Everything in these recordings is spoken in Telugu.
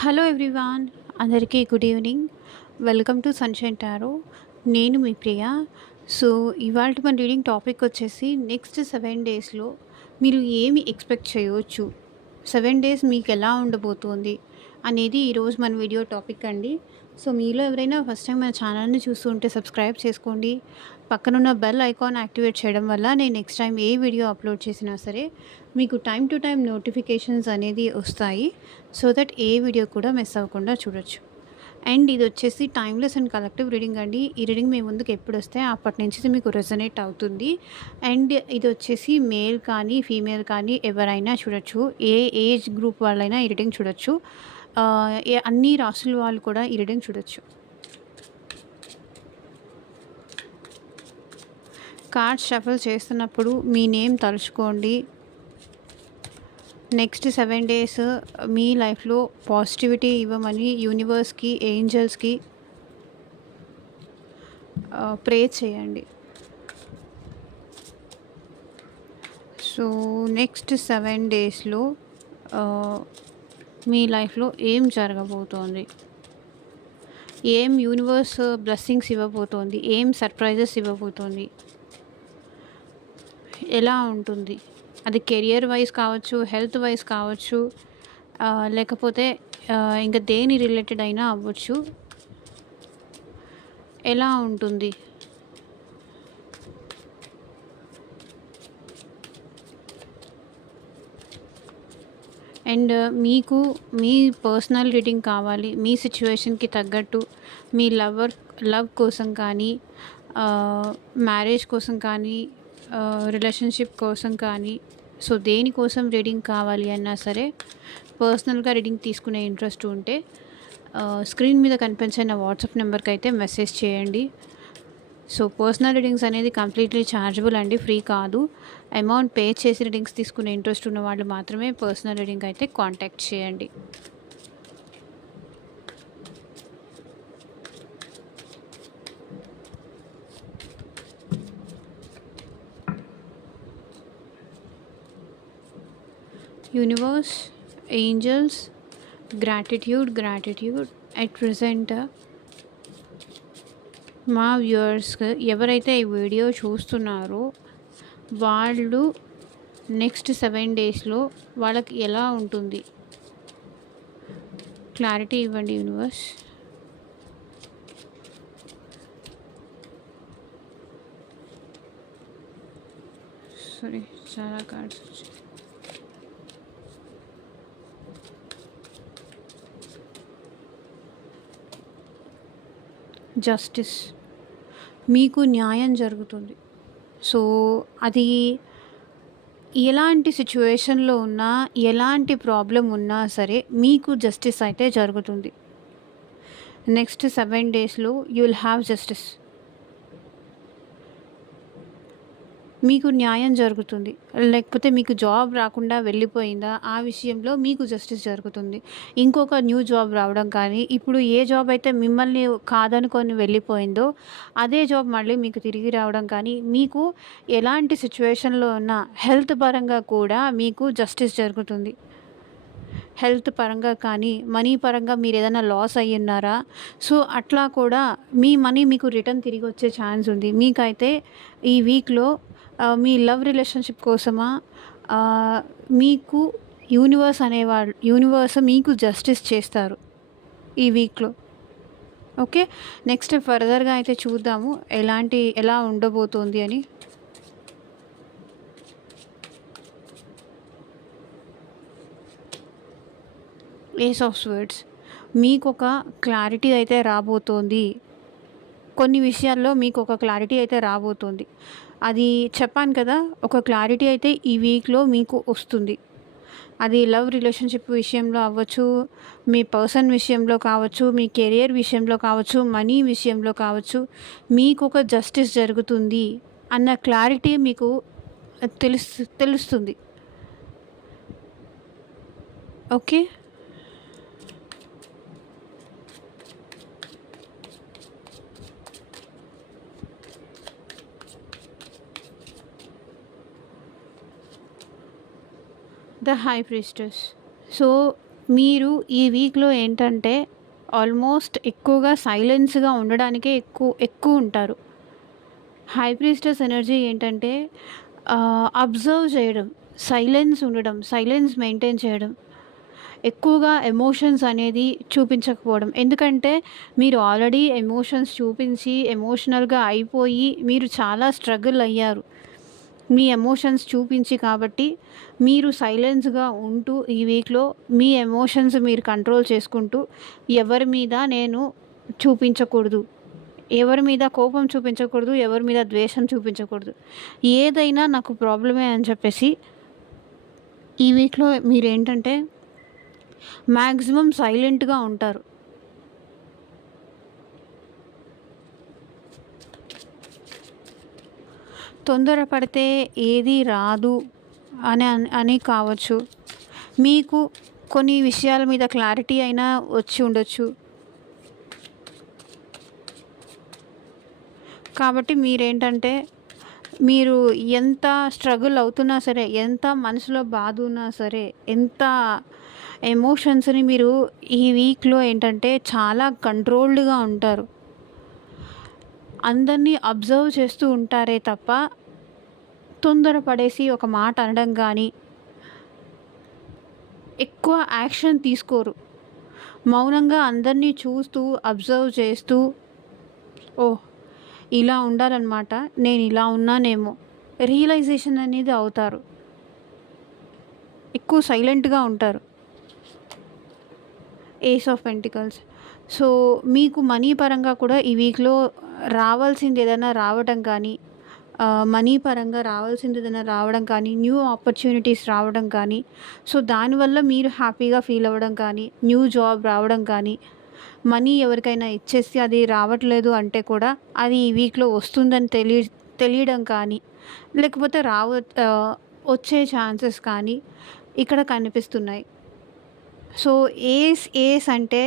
హలో ఎవ్రీవాన్, అందరికీ good evening. Welcome to sunshine tarot. నేను మీ ప్రియ. సో, ఇవాల్టి మన రీడింగ్ టాపిక్ వచ్చేసి నెక్స్ట్ 7 డేస్‌లో మీరు ఏమి ఎక్స్‌పెక్ట్ చేయొచ్చు? 7 డేస్ మీకెలా ఉండబోతోంది అనేది ఈరోజు మన వీడియో టాపిక్ అండి. సో, మీలో ఎవరైనా ఫస్ట్ టైం మన ఛానల్‌ని చూస్తూ ఉంటే సబ్స్క్రైబ్ చేసుకోండి. పక్కనున్న బెల్ ఐకాన్ యాక్టివేట్ చేయడం వల్ల నేను నెక్స్ట్ టైం ఏ వీడియో అప్లోడ్ చేసినా సరే మీకు టైమ్ టు టైమ్ నోటిఫికేషన్స్ అనేది వస్తాయి. సో దట్ ఏ వీడియో కూడా మిస్ అవ్వకుండా చూడొచ్చు. అండ్ ఇది వచ్చేసి టైమ్లెస్ అండ్ కలెక్టివ్ రీడింగ్ అండి. ఈ రీడింగ్ మీ ముందుకు ఎప్పుడొస్తే అప్పటి నుంచి ఇది మీకు రెజొనేట్ అవుతుంది. అండ్ ఇది వచ్చేసి మేల్ కానీ, ఫీమేల్ కానీ ఎవరైనా చూడొచ్చు. ఏ ఏజ్ గ్రూప్ వాళ్ళైనా ఈ రీడింగ్ చూడొచ్చు. అన్ని రాసుల వాళ్ళు కూడా ఈ రీడింగ్ చూడొచ్చు. కార్డ్స్ షఫల్ చేస్తున్నప్పుడు మీ నేమ్ తలుచుకోండి. నెక్స్ట్ 7 డేస్ మీ లైఫ్లో పాజిటివిటీ ఇవ్వమని యూనివర్స్కి, ఏంజల్స్కి ప్రే చేయండి. సో నెక్స్ట్ 7 డేస్లో మీ లైఫ్లో ఏం జరగబోతోంది, ఏం యూనివర్స్ బ్లెస్సింగ్స్ ఇవ్వబోతోంది, ఏం సర్ప్రైజెస్ ఇవ్వబోతోంది, ఎలా ఉంటుంది, అది కెరియర్ వైజ్ కావచ్చు, హెల్త్ వైజ్ కావచ్చు, లేకపోతే ఇంకా దేని రిలేటెడ్ అయినా అవ్వచ్చు. ఎలా ఉంటుంది? అండ్ మీకు మీ పర్సనల్ రీడింగ్ కావాలి, మీ సిచ్యువేషన్కి తగ్గట్టు, మీ లవ్ కోసం కానీ, మ్యారేజ్ కోసం కానీ, రిలేషన్షిప్ కోసం కానీ, సో దేనికోసం రీడింగ్ కావాలి అన్నా సరే, పర్సనల్గా రీడింగ్ తీసుకునే ఇంట్రెస్ట్ ఉంటే స్క్రీన్ మీద కనిపించే నా వాట్సాప్ నెంబర్కి అయితే మెసేజ్ చేయండి. సో పర్సనల్ రీడింగ్స్ అనేది కంప్లీట్లీ ఛార్జబుల్ అండి, ఫ్రీ కాదు. అమౌంట్ పే చేసి రీడింగ్స్ తీసుకునే ఇంట్రెస్ట్ ఉన్న వాళ్ళు మాత్రమే పర్సనల్ రీడింగ్ అయితే కాంటాక్ట్ చేయండి. Universe, angels, gratitude at present మా వ్యూవర్స్కి ఎవరైతే ఈ వీడియో చూస్తున్నారో వాళ్ళు నెక్స్ట్ 7 డేస్లో వాళ్ళకి ఎలా ఉంటుంది, క్లారిటీ ఇవ్వండి యూనివర్స్. సారీ, చాలా కార్డ్స్ వచ్చాయి. జస్టిస్, మీకు న్యాయం జరుగుతుంది. సో అది ఎలాంటి సిచ్యువేషన్లో ఉన్నా, ఎలాంటి ప్రాబ్లం ఉన్నా సరే మీకు జస్టిస్ అయితే జరుగుతుంది. నెక్స్ట్ 7 డేస్లో యూ విల్ హ్యావ్ జస్టిస్. మీకు న్యాయం జరుగుతుంది. లేకపోతే మీకు జాబ్ రాకుండా వెళ్ళిపోయిందా, ఆ విషయంలో మీకు జస్టిస్ జరుగుతుంది. ఇంకొక న్యూ జాబ్ రావడం కానీ, ఇప్పుడు ఏ జాబ్ అయితే మిమ్మల్ని కాదనుకొని వెళ్ళిపోయిందో అదే జాబ్ మళ్ళీ మీకు తిరిగి రావడం కానీ, మీకు ఎలాంటి సిచ్యువేషన్లో ఉన్న హెల్త్ పరంగా కూడా మీకు జస్టిస్ జరుగుతుంది. హెల్త్ పరంగా కానీ, మనీ పరంగా మీరు ఏదైనా లాస్ అయ్యున్నారా, సో అట్లా కూడా మీ మనీ మీకు రిటర్న్ తిరిగి వచ్చే ఛాన్స్ ఉంది. మీకైతే ఈ వీక్లో మీ లవ్ రిలేషన్షిప్ కోసమా, మీకు యూనివర్స్ మీకు జస్టిస్ చేస్తారు ఈ వీక్లో. ఓకే, నెక్స్ట్ ఫర్దర్గా అయితే చూద్దాము ఎలా ఉండబోతోంది అని. ఏస్ ఆఫ్ స్వర్డ్స్, మీకు ఒక క్లారిటీ అయితే రాబోతోంది. కొన్ని విషయాల్లో మీకు ఒక క్లారిటీ అయితే రాబోతుంది. అది చెప్పాను కదా, ఒక క్లారిటీ అయితే ఈ వీక్లో మీకు వస్తుంది. అది లవ్ రిలేషన్షిప్ విషయంలో అవ్వచ్చు, మీ పర్సన్ విషయంలో కావచ్చు, మీ కెరియర్ విషయంలో కావచ్చు, మనీ విషయంలో కావచ్చు. మీకు ఒక జస్టిస్ జరుగుతుంది అన్న క్లారిటీ మీకు తెలుస్తుంది. Okay, the high priestess. So మీరు ఈ వీక్‌లో ఏంటంటే ఆల్మోస్ట్ ఎక్కువగా సైలెన్స్‌గా ఉండడానికే ఎక్కువుంటారు. హై ప్రీస్టెస్ ఎనర్జీ ఏంటంటే అబ్జర్వ్ చేయడం, సైలెన్స్ ఉండడం, సైలెన్స్ మెయింటైన్ చేయడం. ఎక్కువగా ఎమోషన్స్ అనేది చూపించకపోవడం. ఎందుకంటే మీరు ఆల్రెడీ ఎమోషన్స్ చూపించి, ఎమోషనల్‌గా అయిపోయి మీరు చాలా స్ట్రగుల్ అయ్యారు. మీ ఎమోషన్స్ చూపించి కాబట్టి, మీరు సైలెన్స్‌గా ఉంటూ ఈ వీక్‌లో మీ ఎమోషన్స్ మీరు కంట్రోల్ చేసుకుంటూ, ఎవరి మీద నేను చూపించకూడదు. ఎవరి మీద కోపం చూపించకూడదు. ఎవరి మీద ద్వేషం చూపించకూడదు. ఏదైనా నాకు ప్రాబ్లమే అని చెప్పేసి ఈ వీక్‌లో మీరేంటంటే మాక్సిమం సైలెంట్‌గా ఉంటారు. తొందరపడితే ఏది రాదు అని కావచ్చు. మీకు కొన్ని విషయాల మీద క్లారిటీ అయినా వచ్చి ఉండొచ్చు. కాబట్టి మీరేంటంటే, మీరు ఎంత స్ట్రగుల్ అవుతున్నా సరే, ఎంత మనసులో బాధ ఉన్నా సరే, ఎంత ఎమోషన్స్‌ని మీరు ఈ వీక్‌లో ఏంటంటే చాలా కంట్రోల్డ్‌గా ఉంటారు. అందరిని అబ్జర్వ్ చేస్తూ ఉంటారే తప్ప, తొందరపడేసి ఒక మాట అనడం గానీ, ఎక్కువ యాక్షన్ తీసుకోరు. మౌనంగా అందరిని చూస్తూ, అబ్జర్వ్ చేస్తూ, ఓహ్! ఇలా ఉండాలనమాట. నేనిలా ఉన్నానేమో రియలైజేషన్ అనేది అవుతారు. ఎక్కువ సైలెంట్‌గా ఉంటారు. Ace of pentacles. సో, మీకు మనీ పరంగా కూడా ఈ వీక్‌లో రావాల్సిందేదైనా రావటం కానీ, మనీ పరంగా రావాల్సిందేదైనా రావడం కానీ, న్యూ ఆపర్చునిటీస్ రావడం కానీ, సో, దానివల్ల మీరు హ్యాపీగా ఫీల్ అవ్వడం కానీ, న్యూ జాబ్ రావడం కానీ, మనీ ఎవరికైనా ఇచ్చేసి అది రావట్లేదు అంటే కూడా అది ఈ వీక్‌లో వస్తుందని తెలియడం కానీ, లేకపోతే ఆహ్, వచ్చే ఛాన్సెస్ కానీ ఇక్కడ కనిపిస్తున్నాయి. సో, ఏస్ అంటే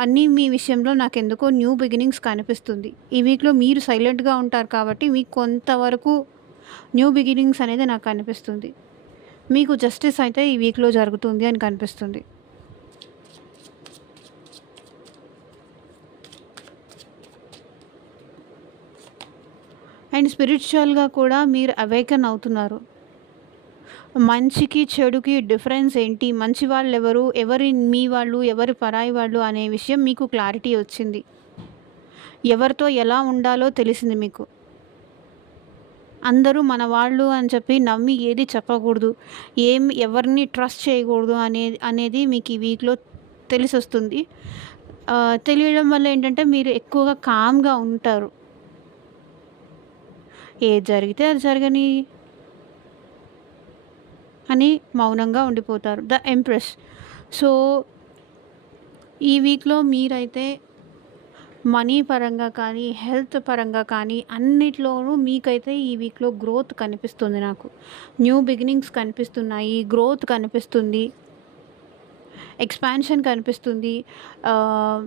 అన్నీ మీ విషయంలో నాకెందుకో న్యూ బిగినింగ్స్ కనిపిస్తుంది. ఈ వీక్‌లో మీరు సైలెంట్‌గా ఉంటారు కాబట్టి మీకు కొంతవరకు న్యూ బిగినింగ్స్ అనేది నాకు కనిపిస్తుంది. మీకు జస్టిస్ అయితే ఈ వీక్‌లో జరుగుతుంది అని కనిపిస్తుంది. అండ్ స్పిరిచ్యువల్‌గా కూడా మీరు అవేకెన్ అవుతున్నారు. మంచికి, చెడుకి డిఫరెన్స్ ఏంటి? మంచి వాళ్ళెవరు? ఎవరు మీ వాళ్ళు? ఎవరు పరాయి వాళ్ళు? అనే విషయం మీకు క్లారిటీ వచ్చింది. ఎవరితో ఎలా ఉండాలో తెలిసింది మీకు. అందరూ మన వాళ్ళు అని చెప్పి నమ్మి ఏది చెప్పకూడదు. ఎవరిని ట్రస్ట్ చేయకూడదు అనేది మీకు ఈ వీక్‌లో తెలిసొస్తుంది. తెలియడం వల్ల ఏంటంటే మీరు ఎక్కువగా కామ్‌గా ఉంటారు. ఏది జరిగితే అది జరగని అని మౌనంగా ఉండిపోతారు. The empress. సో, ఈ వీక్‌లో మీరైతే మనీ పరంగా కానీ, హెల్త్ పరంగా కానీ అన్నిట్లోనూ మీకైతే ఈ వీక్‌లో గ్రోత్ కనిపిస్తుంది నాకు. న్యూ బిగినింగ్స్ కనిపిస్తున్నాయి. గ్రోత్ కనిపిస్తుంది. ఎక్స్‌పాన్షన్ కనిపిస్తుంది. ఆహ్,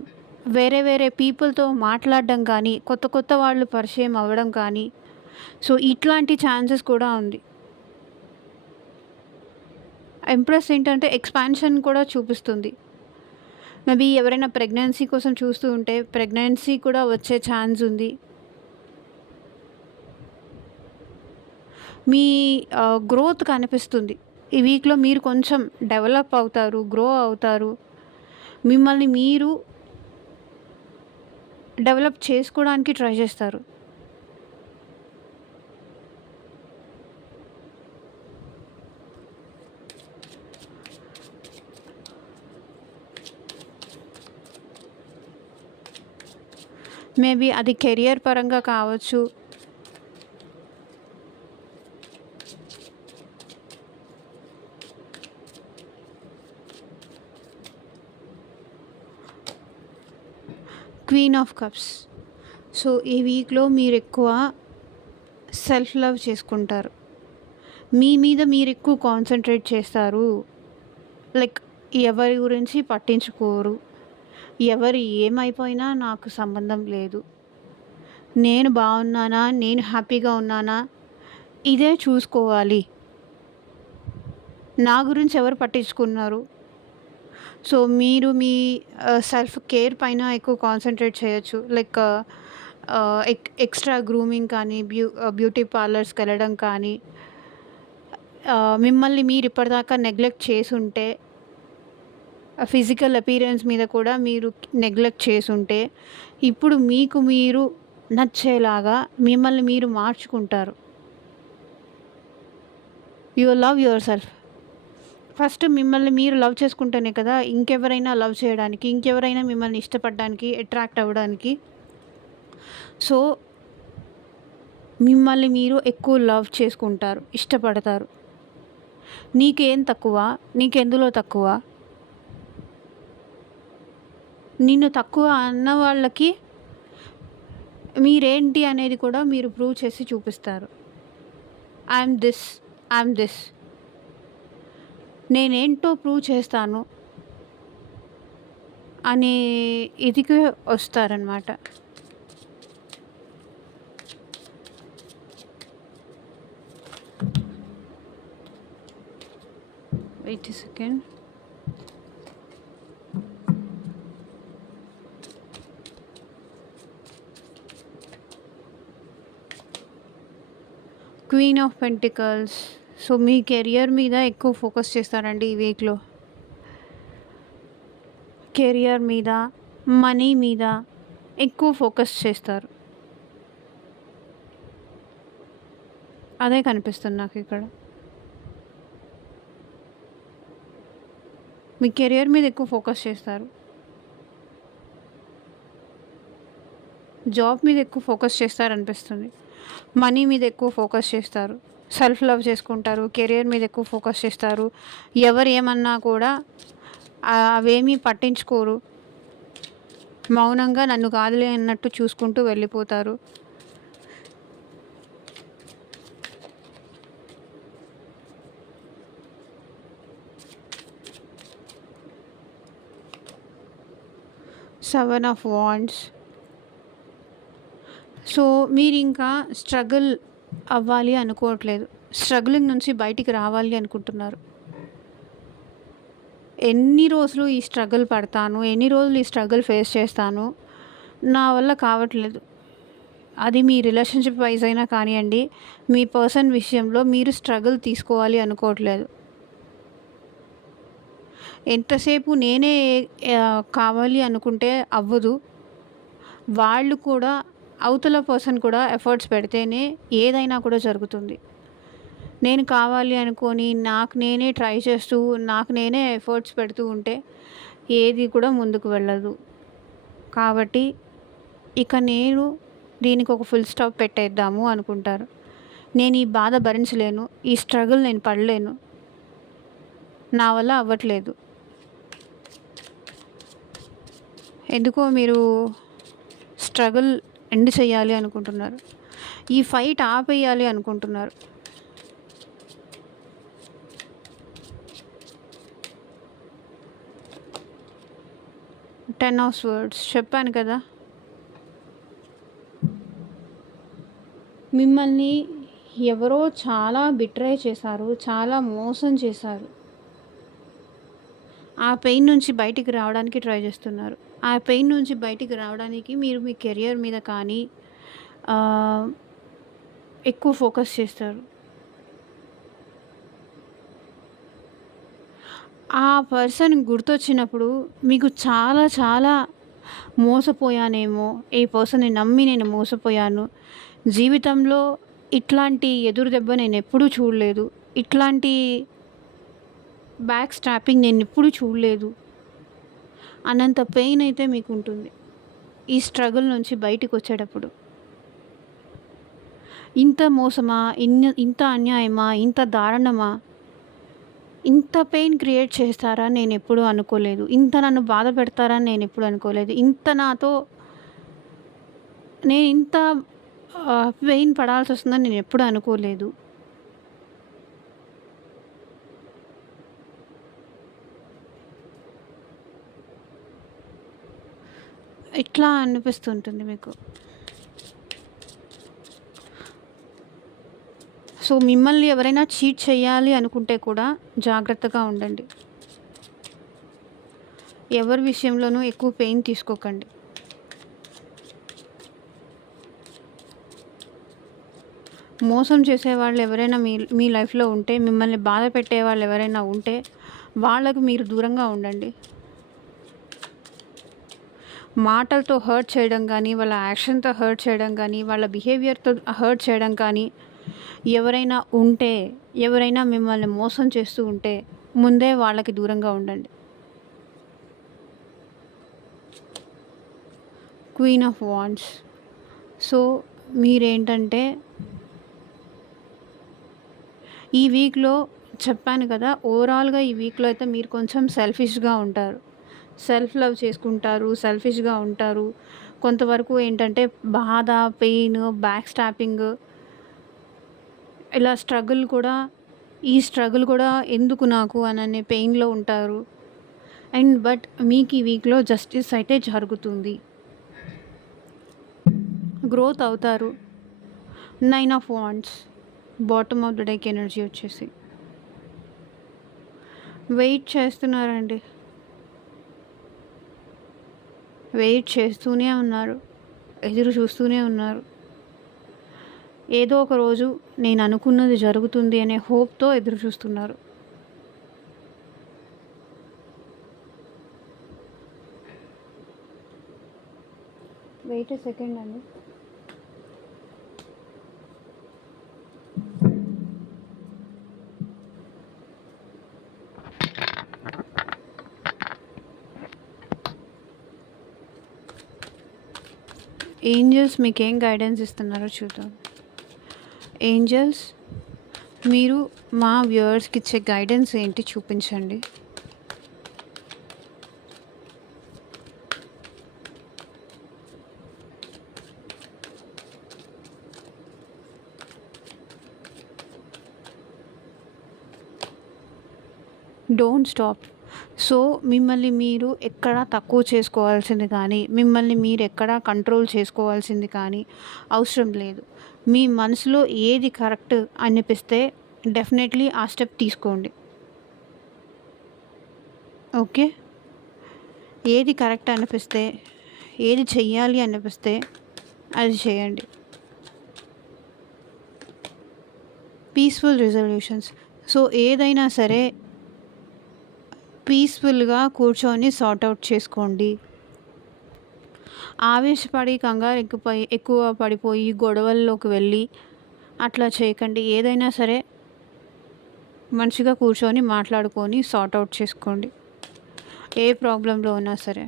వేరే వేరే పీపుల్‌తో మాట్లాడడం కానీ, కొత్త కొత్త వాళ్ళు పరిచయం అవ్వడం కానీ, సో, ఇట్లాంటి ఛాన్సెస్ కూడా ఉంది. ఎంప్రెస్ ఏంటంటే ఎక్స్‌పాన్షన్ కూడా చూపిస్తుంది. మేబీ ఎవరైనా ప్రెగ్నెన్సీ కోసం చూస్తూ ఉంటే ప్రెగ్నెన్సీ కూడా వచ్చే ఛాన్స్ ఉంది. మీ గ్రోత్ కనిపిస్తుంది. ఈ వీక్‌లో మీరు కొంచెం డెవలప్ అవుతారు. గ్రో అవుతారు. మిమ్మల్ని మీరు డెవలప్ చేసుకోవడానికి ట్రై చేస్తారు. మేబీ అది కెరియర్ పరంగా కావచ్చు. Queen of cups. సో, ఈ వీక్‌లో మీరెక్కువ సెల్ఫ్ లవ్ చేసుకుంటారు. మీ మీద మీరెక్కువ కాన్సంట్రేట్ చేస్తారు. లైక్ ఎవరి గురించి పట్టించుకోరు. ఎవరు ఏమైపోయినా నాకు సంబంధం లేదు. నేను బాగున్నానా? నేను హ్యాపీగా ఉన్నానా? ఇదే చూసుకోవాలి. నా గురించి ఎవరు పట్టించుకున్నారు? సో, మీరు మీ సెల్ఫ్ కేర్ పైన ఎక్కువ కాన్సంట్రేట్ చేయొచ్చు. లైక్ ఎక్స్‌ట్రా గ్రూమింగ్ కానీ, బ్యూటీ పార్లర్స్‌కెళ్ళడం కానీ, మిమ్మల్ని మీరు ఇప్పటిదాకా నెగ్లెక్ట్ చేసుంటే, ఫిజికల్ అపియరెన్స్ మీద కూడా మీరు నెగ్లెక్ట్ చేసుంటే, ఇప్పుడు మీకు మీరు నచ్చేలాగా మిమ్మల్ని మీరు మార్చుకుంటారు. You love your self. First మిమ్మల్ని మీరు లవ్ చేసుకుంటేనే కదా ఇంకెవరైనా లవ్ చేయడానికి, ఇంకెవరైనా మిమ్మల్ని ఇష్టపడడానికి, అట్రాక్ట్ అవ్వడానికి. సో, మిమ్మల్ని మీరు ఎక్కువ లవ్ చేసుకుంటారు, ఇష్టపడతారు. నీకేం తక్కువ? నీకెందులో తక్కువ? నిన్ను తక్కువ అన్న వాళ్ళకి మీరేంటి అనేది కూడా మీరు ప్రూవ్ చేసి చూపిస్తారు. I'm this, I'm this. నేనేంటో ప్రూవ్ చేస్తాను అనే ఇదికి వస్తారనమాట. Wait a second. Queen of pentacles. So, మీ కెరియర్ మీద ఎక్కువ ఫోకస్ చేస్తారండి ఈ వీక్‌లో. కెరియర్ మీద, మనీ మీద ఎక్కువ ఫోకస్ చేస్తారు. అదే కనిపిస్తుంది నాకిక్కడ. మీ కెరియర్ మీద ఎక్కువ ఫోకస్ చేస్తారు. జాబ్ మీద ఎక్కువ ఫోకస్ చేస్తారనిపిస్తుంది. మనీ మీద ఎక్కువ ఫోకస్ చేస్తారు. సెల్ఫ్ లవ్ చేసుకుంటారు. కెరియర్ మీద ఎక్కువ ఫోకస్ చేస్తారు. ఎవరు ఏమన్నా కూడా అవేమీ పట్టించుకోరు. మౌనంగా నన్ను కాదులే అన్నట్టు చూసుకుంటూ వెళ్ళిపోతారు. Seven of wands. సో, మీరింకా స్ట్రగుల్ అవ్వాలి అనుకోవట్లేదు. స్ట్రగులింగ్ నుంచి బయటికి రావాలి అనుకుంటున్నారు. ఎన్ని రోజులు ఈ స్ట్రగుల్ పడతాను, ఎన్ని రోజులు ఈ స్ట్రగుల్ ఫేస్ చేస్తాను, నా వల్ల కావట్లేదు. అది మీ రిలేషన్షిప్ వైజ్ అయినా కానియండి, మీ పర్సన్ విషయంలో మీరు స్ట్రగుల్ తీసుకోవాలి అనుకోవట్లేదు. ఎంతసేపు నేనే కావాలి అనుకుంటే అవ్వదు. వాళ్ళు కూడా, అవతల పర్సన్ కూడా ఎఫర్ట్స్ పెడితేనే ఏదైనా కూడా జరుగుతుంది. నేను కావాలి అనుకోని నాకు నేనే ట్రై చేస్తూ, నాకు నేనే ఎఫర్ట్స్ పెడుతూ ఉంటే ఏది కూడా ముందుకు వెళ్ళదు. కాబట్టి ఇక నేను దీనికి ఒక ఫుల్ స్టాప్ పెట్టేద్దాము అనుకుంటారు. నేను ఈ బాధ భరించలేను, ఈ స్ట్రగుల్ నేను పడలేను, నా వల్ల అవ్వట్లేదు. ఎందుకో మీరు స్ట్రగుల్ ఎండ్ చేయాలి అనుకుంటున్నారు. ఈ ఫైట్ ఆపేయాలి అనుకుంటున్నారు. టెన్ ఆఫ్ స్వర్డ్స్ చెప్పాను కదా, మిమ్మల్ని ఎవరో చాలా బిట్రే చేశారు, చాలా మోసం చేశారు. ఆ పెయిన్ నుంచి బయటికి రావడానికి ట్రై చేస్తున్నారు. ఆ పెయిన్ నుంచి బయటికి రావడానికి మీరు మీ కెరియర్ మీద కానీ ఎక్కువ ఫోకస్ చేస్తారు. ఆ పర్సన్ గుర్తొచ్చినప్పుడు మీకు చాలా చాలా మోసపోయానేమో, ఈ పర్సన్‌ని నమ్మి నేను మోసపోయాను. జీవితంలో ఇట్లాంటి ఎదురు దెబ్బ నేనెప్పుడూ చూడలేదు. ఇట్లాంటి బ్యాక్ స్టాపింగ్ నేనెప్పుడూ చూడలేదు అన్నంత పెయిన్ అయితే మీకుంటుంది ఈ స్ట్రగుల్ నుంచి బయటికొచ్చేటప్పుడు. ఇంత మోసమా? ఇంత అన్యాయమా? ఇంత దారుణమా? ఇంత పెయిన్ క్రియేట్ చేస్తారా నేనెప్పుడూ అనుకోలేదు. ఇంత నన్ను బాధ పెడతారని నేనెప్పుడు అనుకోలేదు. నేనింత పెయిన్ పడాల్సొస్తుందని నేనెప్పుడూ అనుకోలేదు. ఇట్లా అనిపిస్తుంటుంది మీకు. సో, మిమ్మల్ని ఎవరైనా చీట్ చేయాలి అనుకుంటే కూడా జాగ్రత్తగా ఉండండి. ఎవరి విషయంలోనూ ఎక్కువ పెయిన్ తీసుకోకండి. మోసం చేసేవాళ్ళు ఎవరైనా మీ లైఫ్‌లో ఉంటే, మిమ్మల్ని బాధ పెట్టేవాళ్ళు ఎవరైనా ఉంటే, వాళ్ళకి మీరు దూరంగా ఉండండి. మాటలతో హర్ట్ చేయడం గానీ, వాళ్ళ యాక్షన్‌తో హర్ట్ చేయడం గానీ, వాళ్ళ బిహేవియర్‌తో హర్ట్ చేయడం కానీ ఎవరైనా ఉంటే, ఎవరైనా మిమ్మల్ని మోసం చేస్తూ ఉంటే, ముందే వాళ్ళకి దూరంగా ఉండండి. Queen of wands. సో, మీరేంటంటే ఈ వీక్‌లో చెప్పాను కదా! ఓవరాల్‌గా ఈ వీక్‌లో అయితే మీరు కొంచెం సెల్ఫిష్‌గా ఉంటారు. సెల్ఫ్ లవ్ చేసుకుంటారు. సెల్ఫిష్‌గా ఉంటారు. కొంతవరకు ఏంటంటే బాధ, పెయిన్, బ్యాక్ స్టాపింగ్ ఇలా ఈ స్ట్రగుల్ కూడా ఎందుకు నాకు అననే పెయిన్‌లో ఉంటారు. బట్ మీకు ఈ వీక్‌లో జస్టిస్ అయితే జరుగుతుంది. గ్రోత్ అవుతారు. 9 of wands. Bottom of the deck energy వచ్చేసి వెయిట్ చేస్తున్నారండి. వెయిట్ చేస్తూనే ఉన్నారు. ఎదురు చూస్తూనే ఉన్నారు. ఏదో ఒక రోజు నేను అనుకున్నది జరుగుతుంది అనే హోప్‌తో ఎదురు చూస్తున్నారు. వెయిట్ ఎ సెకండ్ అండి. ఏంజెల్స్ మీకేం గైడెన్స్ ఇస్తున్నారో చూద్దాం. ఏంజెల్స్, మీరు మా వ్యూవర్స్కి ఇచ్చే గైడెన్స్ ఏంటి చూపించండి. Don't stop. సో మిమ్మల్ని మీరు ఎక్కడా తక్కువ చేసుకోవాల్సింది కానీ, మిమ్మల్ని మీరు ఎక్కడా కంట్రోల్ చేసుకోవాల్సింది కానీ అవసరం లేదు. మీ మనసులో ఏది కరెక్ట్ అనిపిస్తే డెఫినెట్లీ ఆ స్టెప్ తీసుకోండి. ఓకే. ఏది కరెక్ట్ అనిపిస్తే, ఏది చెయ్యాలి అనిపిస్తే అది చేయండి. Peaceful resolutions. సో ఏదైనా సరే పీస్ఫుల్గా కూర్చొని సార్ట్ అవుట్ చేసుకోండి. ఆవేశపడి కంగారు ఎక్కువ పడిపోయి గొడవల్లోకి వెళ్ళి అట్లా చేయకండి. ఏదైనా సరే మంచిగా కూర్చొని మాట్లాడుకొని సార్ట్ అవుట్ చేసుకోండి, ఏ ప్రాబ్లంలో ఉన్నా సరే.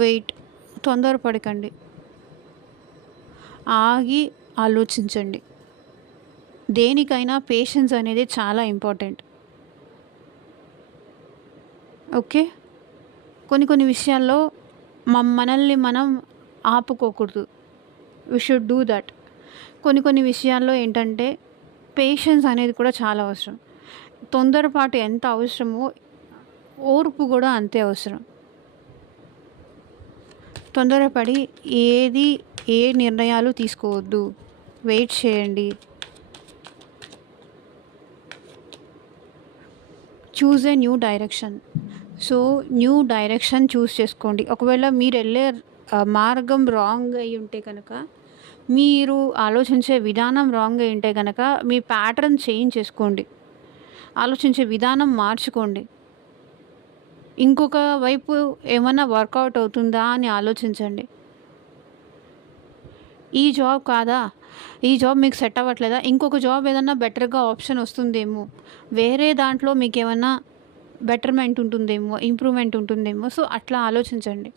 వెయిట్. తొందరపడకండి. ఆగి ఆలోచించండి. దేనికైనా పేషెన్స్ అనేది చాలా ఇంపార్టెంట్. ఓకే. కొన్ని విషయాల్లో మనల్ని మనం ఆపుకోకూడదు. We should do that. కొన్ని విషయాల్లో ఏంటంటే పేషెన్స్ అనేది కూడా చాలా అవసరం. తొందరపాటు ఎంత అవసరమో ఓర్పు కూడా అంతే అవసరం. తొందరపడి ఏ నిర్ణయాలు తీసుకోవద్దు. వెయిట్ చేయండి. Choose a new direction. So new direction choose చేసుకోండి. ఒకవేళ మీరు వెళ్ళే మార్గం రాంగ్ అయి ఉంటే కనుక, మీరు ఆలోచించే విధానం రాంగ్ అయి ఉంటే కనుక మీ ప్యాటర్న్ చేంజ్ చేసుకోండి. ఆలోచించే విధానం మార్చుకోండి. ఇంకొక వైపు ఏమన్నా వర్కౌట్ అవుతుందా అని ఆలోచించండి. ఈ జాబ్ కాదా, ఈ జాబ్ మీకు సెట్ అవ్వట్లేదా, ఇంకొక జాబ్ ఏదన్నా బెటర్గా ఆప్షన్ వస్తుందేమో, వేరే దాంట్లో మీకు ఏమన్నా బెటర్మెంట్ ఉంటుందేమో, ఇంప్రూవ్మెంట్ ఉంటుందేమో. సో అట్లా ఆలోచించండి.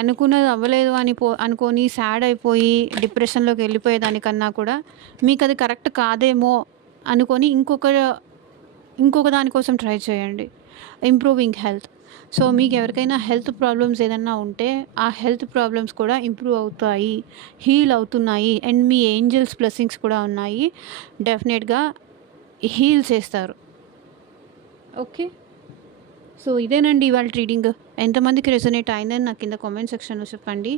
అనుకున్నది అవ్వలేదు అని అనుకొని సాడ్ అయిపోయి డిప్రెషన్లోకి వెళ్ళిపోయేదానికన్నా కూడా మీకు అది కరెక్ట్ కాదేమో అనుకొని ఇంకొక దానికోసం ట్రై చేయండి. Improving health. సో మీకు ఎవరికైనా హెల్త్ ప్రాబ్లమ్స్ ఏదన్నా ఉంటే ఆ హెల్త్ ప్రాబ్లమ్స్ కూడా ఇంప్రూవ్ అవుతాయి, హీల్ అవుతున్నాయి. అండ్ మీ ఏంజల్స్ బ్లెస్సింగ్స్ కూడా ఉన్నాయి. డెఫినెట్గా హీల్ చేస్తారు. ఓకే. సో ఇదేనండి ఇవాళ రీడింగ్. ఎంతమందికి రెసొనేట్ అయిందని నాకు కింద కామెంట్ సెక్షన్‌లో చెప్పండి.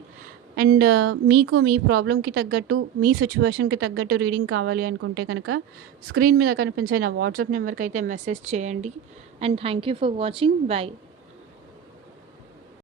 అండ్ మీకు మీ ప్రాబ్లమ్‌కి తగ్గట్టు, మీ సిట్యుయేషన్‌కి తగ్గట్టు రీడింగ్ కావాలి అనుకుంటే గనక స్క్రీన్ మీద కనిపించే నా వాట్సాప్ నెంబర్‌కైతే మెసేజ్ చేయండి. And thank you for watching. By.